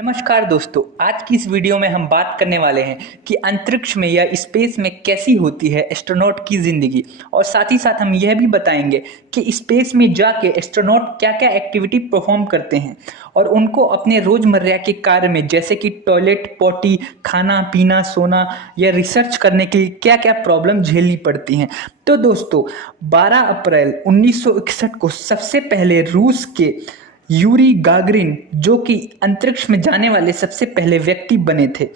नमस्कार दोस्तों, आज की इस वीडियो में हम बात करने वाले हैं कि अंतरिक्ष में या स्पेस में कैसी होती है एस्ट्रोनॉट की ज़िंदगी। और साथ ही साथ हम यह भी बताएंगे कि स्पेस में जाके एस्ट्रोनॉट क्या क्या एक्टिविटी परफॉर्म करते हैं और उनको अपने रोज़मर्रा के कार्य में जैसे कि टॉयलेट, पॉटी, खाना पीना, सोना या रिसर्च करने के लिए क्या क्या प्रॉब्लम झेलनी पड़ती हैं। तो दोस्तों, 12 अप्रैल 1961 को सबसे पहले रूस के यूरी गागरिन जो कि अंतरिक्ष में जाने वाले सबसे पहले व्यक्ति बने थे।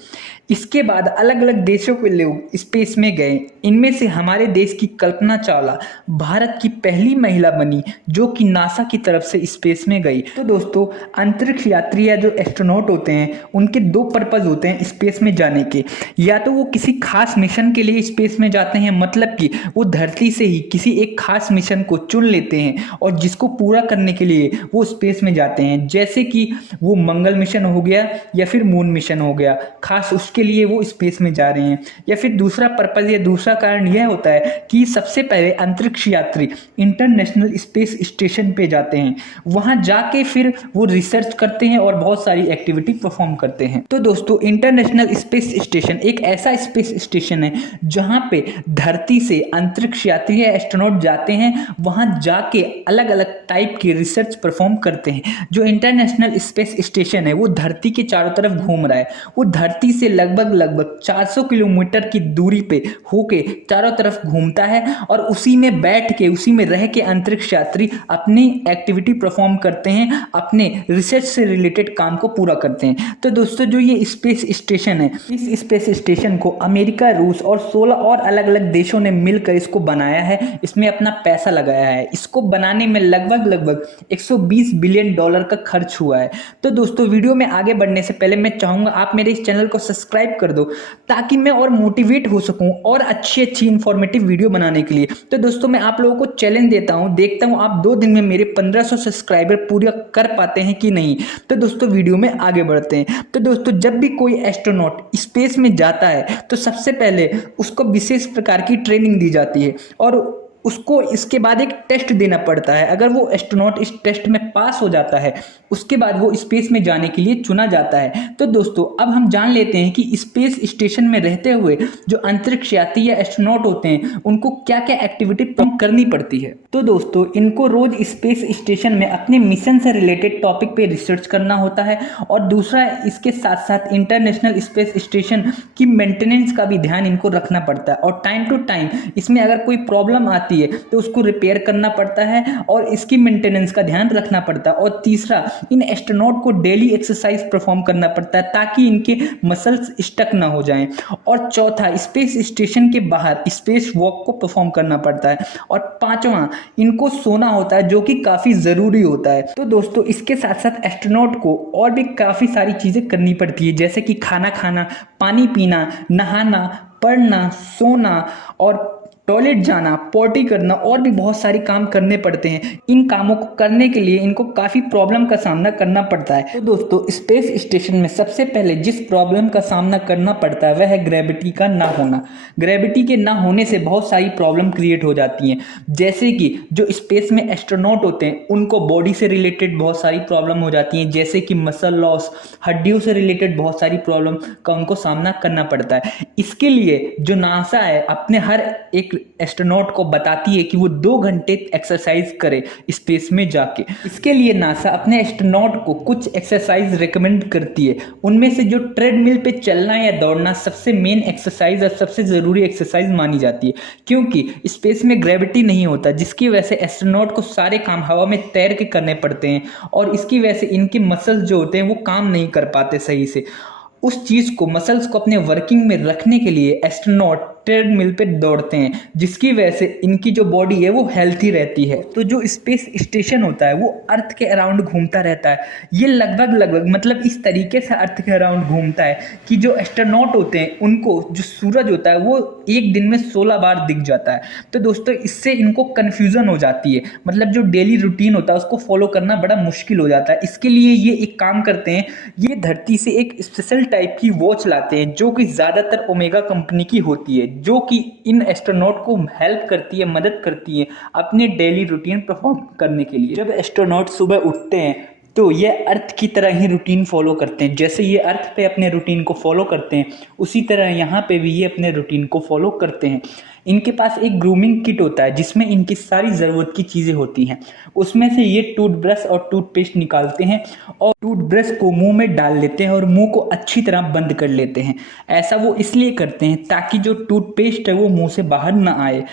इसके बाद अलग अलग देशों के लोग स्पेस में गए। इनमें से हमारे देश की कल्पना चावला भारत की पहली महिला बनी जो कि नासा की तरफ से स्पेस में गई। तो दोस्तों, अंतरिक्ष यात्री या जो एस्ट्रोनॉट होते हैं उनके दो पर्पज होते हैं स्पेस में जाने के। या तो वो किसी खास मिशन के लिए स्पेस में जाते हैं, मतलब कि वो धरती से ही किसी एक खास मिशन को चुन लेते हैं और जिसको पूरा करने के लिए वो स्पेस में जाते हैं, जैसे कि वो मंगल मिशन हो गया या फिर मून मिशन हो गया, खास उसके लिए वो स्पेस में जा रहे हैं। या फिर दूसरा पर्पज या दूसरा कारण यह होता है कि सबसे पहले अंतरिक्ष यात्री इंटरनेशनल स्पेस स्टेशन पे जाते हैं, वहां जाके फिर वो रिसर्च करते हैं और बहुत सारी एक्टिविटी परफॉर्म करते हैं। तो दोस्तों, इंटरनेशनल स्पेस स्टेशन एक ऐसा स्पेस स्टेशन है जहां पे धरती से अंतरिक्ष यात्री या एस्ट्रोनॉट जाते हैं, वहां जाके अलग अलग टाइप की रिसर्च परफॉर्म करते हैं। जो इंटरनेशनल स्पेस स्टेशन है वो धरती के चारों तरफ घूम रहा है। वो धरती से लगभग 400 किलोमीटर की दूरी पे होके चारों तरफ घूमता है और उसी में बैठ के, उसी में रह के अंतरिक्ष यात्री अपनी एक्टिविटी परफॉर्म करते हैं, अपने रिसर्च से रिलेटेड काम को पूरा करते हैं। तो दोस्तों, जो ये स्पेस स्टेशन है, इस स्पेस स्टेशन को अमेरिका, रूस और 16 और अलग अलग देशों ने मिलकर इसको बनाया है। इसमें अपना पैसा लगाया है। इसको बनाने में लगभग 120 बिलियन डॉलर का खर्च हुआ है। तो दोस्तों, वीडियो में आगे बढ़ने से पहले मैं चाहूंगा आप मेरे इस चैनल को सब्सक्राइब कर दो ताकि मैं और मोटिवेट हो सकूं और अच्छी इंफॉर्मेटिव वीडियो बनाने के लिए। तो दोस्तों, मैं आप लोगों को चैलेंज देता हूं, देखता हूं आप 2 दिन में मेरे 1500 सब्सक्राइबर पूरा कर पाते हैं कि नहीं। तो दोस्तों, वीडियो में आगे बढ़ते हैं। तो दोस्तों, जब भी कोई एस्ट्रोनॉट स्पेस में जाता है तो सबसे पहले उसको विशेष प्रकार की ट्रेनिंग दी जाती है और उसको इसके बाद एक टेस्ट देना पड़ता है। अगर वो एस्ट्रोनॉट इस टेस्ट में पास हो जाता है, उसके बाद वो स्पेस में जाने के लिए चुना जाता है। तो दोस्तों, अब हम जान लेते हैं कि स्पेस स्टेशन में रहते हुए जो अंतरिक्ष यात्री या एस्ट्रोनॉट होते हैं उनको क्या क्या एक्टिविटी करनी पड़ती है। तो दोस्तों, इनको रोज स्पेस स्टेशन में अपने मिशन से रिलेटेड टॉपिक पे रिसर्च करना होता है और दूसरा, इसके साथ साथ इंटरनेशनल स्पेस स्टेशन की मेंटेनेंस का भी ध्यान इनको रखना पड़ता है और टाइम टू टाइम इसमें अगर कोई प्रॉब्लम आती है तो उसको रिपेयर करना पड़ता है और इसकी मेंटेनेंस का ध्यान रखना पड़ता है। और तीसरा, इन एस्ट्रोनॉट को डेली एक्सरसाइज परफॉर्म करना पड़ता है ताकि इनके मसल्स स्टक ना हो जाएं। और चौथा, स्पेस स्टेशन के बाहर स्पेस वॉक को परफॉर्म करना पड़ता है। और पांचवा, इनको सोना होता है जो कि काफी जरूरी होता है। तो दोस्तों, इसके साथ साथ एस्ट्रोनॉट को और भी काफी सारी चीजें करनी पड़ती है, जैसे कि खाना खाना, पानी पीना, नहाना, पढ़ना, सोना और टॉयलेट जाना, पॉटी करना और भी बहुत सारे काम करने पड़ते हैं। इन कामों को करने के लिए इनको काफ़ी प्रॉब्लम का सामना करना पड़ता है। तो दोस्तों, स्पेस स्टेशन में सबसे पहले जिस प्रॉब्लम का सामना करना पड़ता है वह है ग्रेविटी का ना होना। ग्रेविटी के ना होने से बहुत सारी प्रॉब्लम क्रिएट हो जाती हैं, जैसे कि जो स्पेस में एस्ट्रोनॉट होते हैं उनको बॉडी से रिलेटेड बहुत सारी प्रॉब्लम हो जाती हैं, जैसे कि मसल लॉस, हड्डियों से रिलेटेड बहुत सारी प्रॉब्लम का उनको सामना करना पड़ता है। इसके लिए जो नासा है अपने हर एक एस्ट्रोनॉट को बताती है कि वो 2 घंटे एक्सरसाइज करे स्पेस में जाके। इसके लिए नासा अपने एस्ट्रोनॉट को कुछ एक्सरसाइज रिकमेंड करती है। उनमें से जो ट्रेडमिल पे चलना या दौड़ना सबसे मेन एक्सरसाइज और सबसे जरूरी एक्सरसाइज मानी जाती है, क्योंकि स्पेस में ग्रेविटी नहीं होता, जिसकी वजह से एस्ट्रोनॉट को सारे काम हवा में तैर के करने पड़ते हैं और इसकी वजह से इनके मसल्स जो होते हैं वो काम नहीं कर पाते सही से। उस चीज को, मसल्स को अपने वर्किंग में रखने के लिए एस्ट्रोनॉट ट्रेडमिल पे दौड़ते हैं, जिसकी वजह से इनकी जो बॉडी है वो हेल्थी रहती है। तो जो स्पेस स्टेशन होता है वो अर्थ के अराउंड घूमता रहता है। ये लगभग मतलब इस तरीके से अर्थ के अराउंड घूमता है कि जो एस्ट्रोनॉट होते हैं उनको जो सूरज होता है वो एक दिन में 16 बार दिख जाता है। तो दोस्तों, इससे इनको कन्फ्यूजन हो जाती है, मतलब जो डेली रूटीन होता है उसको फॉलो करना बड़ा मुश्किल हो जाता है। इसके लिए ये एक काम करते हैं, ये धरती से एक स्पेशल टाइप की वॉच लाते हैं जो कि ज्यादातर ओमेगा कंपनी की होती है, जो कि इन एस्ट्रोनॉट को हेल्प करती है, मदद करती है अपने डेली रूटीन परफॉर्म करने के लिए। जब एस्ट्रोनॉट सुबह उठते हैं तो ये अर्थ की तरह ही रूटीन फॉलो करते हैं। जैसे ये अर्थ पे अपने रूटीन को फॉलो करते हैं, उसी तरह यहाँ पे भी ये अपने रूटीन को फॉलो करते हैं। इनके पास एक ग्रूमिंग किट होता है जिसमें इनकी सारी ज़रूरत की चीज़ें होती हैं। उसमें से ये टूथब्रश और टूथपेस्ट निकालते हैं और टूथब्रश को मुंह में डाल लेते हैं और मुंह को अच्छी तरह बंद कर लेते हैं। ऐसा वो इसलिए करते हैं ताकि जो टूथपेस्ट है वो मुंह से बाहर ना आए।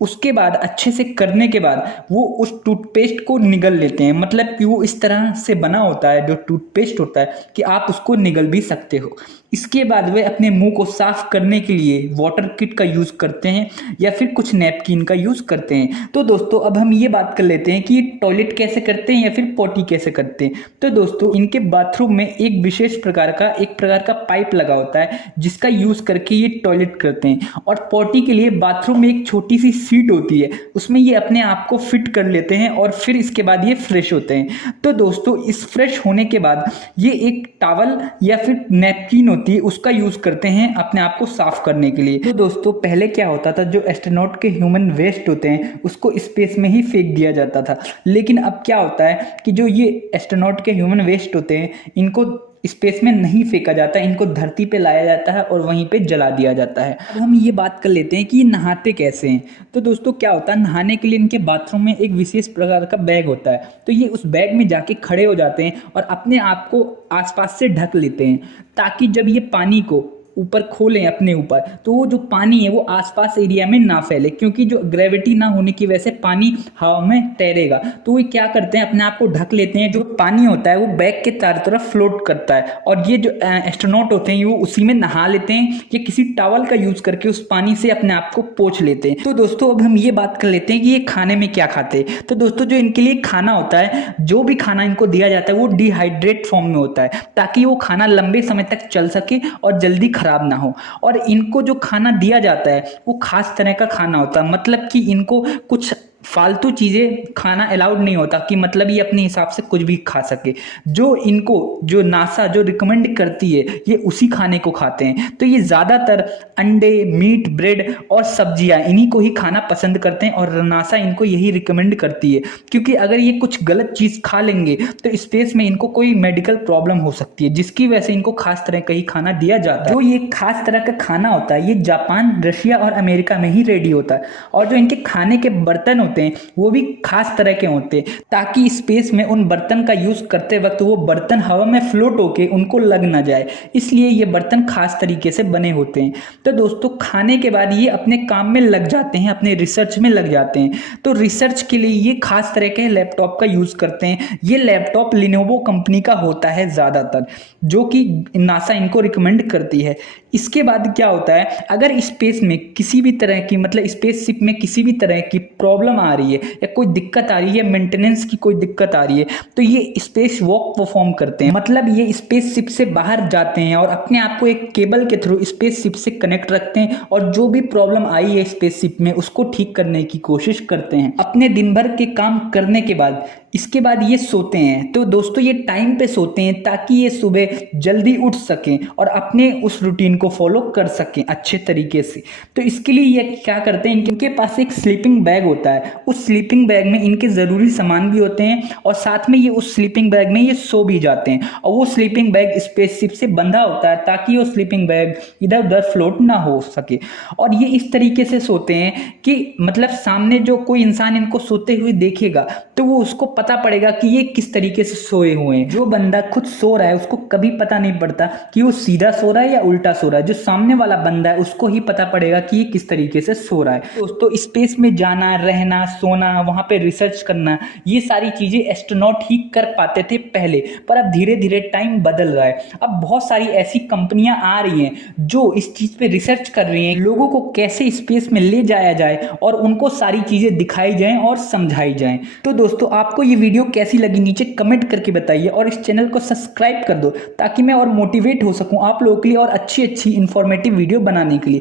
उसके बाद अच्छे से करने के बाद वो उस टूथपेस्ट को निगल लेते हैं। मतलब कि वो इस तरह से बना होता है जो टूथपेस्ट होता है कि आप उसको निगल भी सकते हो। इसके बाद वे अपने मुंह को साफ करने के लिए वाटर किट का यूज़ करते हैं या फिर कुछ नैपकिन का यूज़ करते हैं। तो दोस्तों अब हम ये बात कर लेते हैं कि ये टॉयलेट कैसे करते हैं या फिर पॉटी कैसे करते हैं। तो दोस्तों इनके बाथरूम में एक विशेष प्रकार का पाइप लगा होता है जिसका यूज़ करके ये टॉयलेट करते हैं। और पॉटी के लिए बाथरूम में एक छोटी सी सीट होती है, उसमें ये अपने आप को फिट कर लेते हैं और फिर इसके बाद ये फ्रेश होते हैं। तो दोस्तों इस फ्रेश होने के बाद ये एक टॉवल या फिर नैपकिन होती है उसका यूज करते हैं अपने आप को साफ करने के लिए। तो दोस्तों पहले क्या होता था, जो एस्ट्रोनॉट के ह्यूमन वेस्ट होते हैं उसको स्पेस में ही फेंक दिया जाता था। लेकिन अब क्या होता है कि जो ये एस्ट्रोनॉट के ह्यूमन वेस्ट होते हैं इनको स्पेस में नहीं फेंका जाता, इनको धरती पे लाया जाता है और वहीं पे जला दिया जाता है। अब हम ये बात कर लेते हैं कि ये नहाते कैसे हैं। तो दोस्तों क्या होता है, नहाने के लिए इनके बाथरूम में एक विशेष प्रकार का बैग होता है। तो ये उस बैग में जाके खड़े हो जाते हैं और अपने आप को आसपास से ढक लेते हैं ताकि जब ये पानी को ऊपर खोलें अपने ऊपर तो वो जो पानी है वो आसपास एरिया में ना फैले, क्योंकि जो ग्रेविटी ना होने की वजह से पानी हवा में तैरेगा। तो वो क्या करते हैं, अपने आप को ढक लेते हैं। जो पानी होता है वो बैग के चारों तरफ फ्लोट करता है और ये जो एस्ट्रोनॉट होते हैं वो उसी में नहा लेते हैं या किसी टॉवल का यूज करके उस पानी से अपने आप को पोंछ लेते हैं। तो दोस्तों अब हम ये बात कर लेते हैं कि ये खाने में क्या खाते हैं। तो दोस्तों जो इनके लिए खाना होता है, जो भी खाना इनको दिया जाता है वो डिहाइड्रेट फॉर्म में होता है ताकि वो खाना लंबे समय तक चल सके और जल्दी खराब ना हो। और इनको जो खाना दिया जाता है वो खास तरह का खाना होता है। मतलब कि इनको कुछ फालतू चीज़ें खाना अलाउड नहीं होता कि मतलब ये अपने हिसाब से कुछ भी खा सके। जो इनको जो नासा जो रिकमेंड करती है ये उसी खाने को खाते हैं। तो ये ज़्यादातर अंडे, मीट, ब्रेड और सब्जियां इन्हीं को ही खाना पसंद करते हैं और नासा इनको यही रिकमेंड करती है, क्योंकि अगर ये कुछ गलत चीज़ खा लेंगे तो स्पेस में इनको कोई मेडिकल प्रॉब्लम हो सकती है, जिसकी वजह से इनको खास तरह का ही खाना दिया जाता है। जो ये खास तरह का खाना होता है ये जापान, रशिया और अमेरिका में ही रेडी होता है। और जो इनके खाने के बर्तन होते हैं वो भी खास तरह के होते हैं ताकि स्पेस में उन बर्तन का यूज करते वक्त वो बर्तन हवा में फ्लोट होके उनको लग ना जाए, इसलिए ये बर्तन खास तरीके से बने होते हैं। तो दोस्तों खाने के बाद ये अपने काम में लग जाते हैं, अपने रिसर्च में लग जाते हैं। तो रिसर्च के लिए ये खास तरह के लैपटॉप का यूज करते हैं। ये लैपटॉप लिनोवो कंपनी का होता है ज़्यादातर, जो कि नासा इनको रिकमेंड करती है। इसके बाद क्या होता है, अगर स्पेस में किसी भी तरह की मतलब स्पेसशिप में किसी भी तरह की प्रॉब्लम आ रही है या कोई दिक्कत आ रही है, मेंटेनेंस की कोई दिक्कत आ रही है, तो ये स्पेस वॉक परफॉर्म करते हैं। मतलब ये स्पेसशिप से बाहर जाते हैं और अपने आप को एक केबल के थ्रू स्पेसशिप से कनेक्ट रखते हैं और जो भी प्रॉब्लम आई है स्पेसशिप में उसको ठीक करने की कोशिश करते हैं अपने दिन भर के काम करने के बाद। इसके बाद ये सोते हैं। तो दोस्तों ये टाइम पे सोते हैं ताकि ये सुबह जल्दी उठ सकें और अपने उस रूटीन को फॉलो कर सकें अच्छे तरीके से। तो इसके लिए ये क्या करते हैं, इनके पास एक स्लीपिंग बैग होता है। उस स्लीपिंग बैग में इनके ज़रूरी सामान भी होते हैं और साथ में ये उस स्लीपिंग बैग में ये सो भी जाते हैं। और वो स्लीपिंग बैग स्पेसशिप से बंधा होता है ताकि वो स्लीपिंग बैग इधर उधर फ्लोट ना हो सके। और ये इस तरीके से सोते हैं कि मतलब सामने जो कोई इंसान इनको सोते हुए देखेगा तो वो उसको पता पड़ेगा कि ये किस तरीके से सोए हुए हैं। जो बंदा खुद सो रहा है उसको कभी पता नहीं पड़ता कि वो सीधा सो रहा है या उल्टा सो रहा है। जो सामने वाला बंदा है उसको ही पता पड़ेगा कि ये किस तरीके से सो रहा है। दोस्तों स्पेस में जाना, रहना, सोना, वहां पे रिसर्च करना, ये सारी चीजें एस्ट्रोनॉट ही कर पाते थे पहले, पर अब धीरे धीरे टाइम बदल रहा है। अब बहुत सारी ऐसी कंपनियां आ रही हैं जो इस चीज पे रिसर्च कर रही हैं, लोगों को कैसे स्पेस में ले जाया जाए और उनको सारी चीजें दिखाई जाएं और समझाई जाएं। तो दोस्तों आपको ये वीडियो कैसी लगी नीचे कमेंट करके बताइए और इस चैनल को सब्सक्राइब कर दो ताकि मैं और मोटिवेट हो सकूं आप लोगों के लिए और अच्छी इंफॉर्मेटिव वीडियो बनाने के लिए।